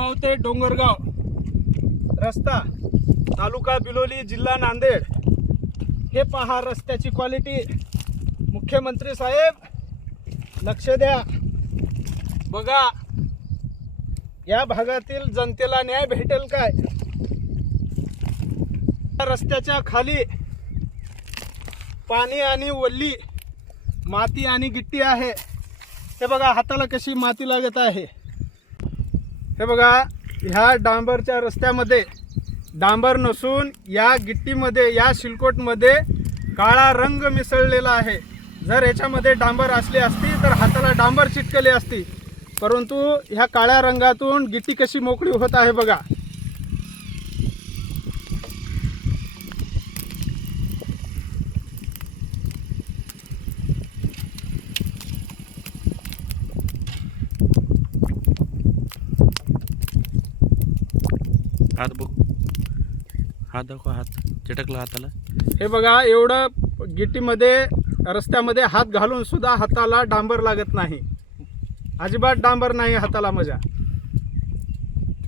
गाव ते डोंगरगाव. रस्ता तालुका बिलोली जिल्हा नांदेड. हे पहा रस्त्याची क्वालिटी मुख्यमंत्री साहेब लक्ष द्या. बघा या भागातील जनतेला न्याय भेटेल काय? रस्त्याच्या खाली पाणी आणि वल्ली माती आणि गिट्टी आहे. हे बघा हाताला कशी माती लागत आहे. हे बघा ह्या डांबरच्या रस्त्यामध्ये डांबर नसून या गिट्टीमध्ये या शिलकोटमध्ये काळा रंग मिसळलेला आहे. जर याच्यामध्ये डांबर असली असती तर हाताला डांबर चिटकली असती. परंतु ह्या काळ्या रंगातून गिट्टी कशी मोकळी होत आहे बघा. हात बघ. हात दाखव हात. चटकला हाताला. हे बघा एवढं गिट्टीमध्ये रस्त्यामध्ये हात घालून सुद्धा हाताला डांबर लागत नाही. अजिबात डांबर नाही हाताला मजा.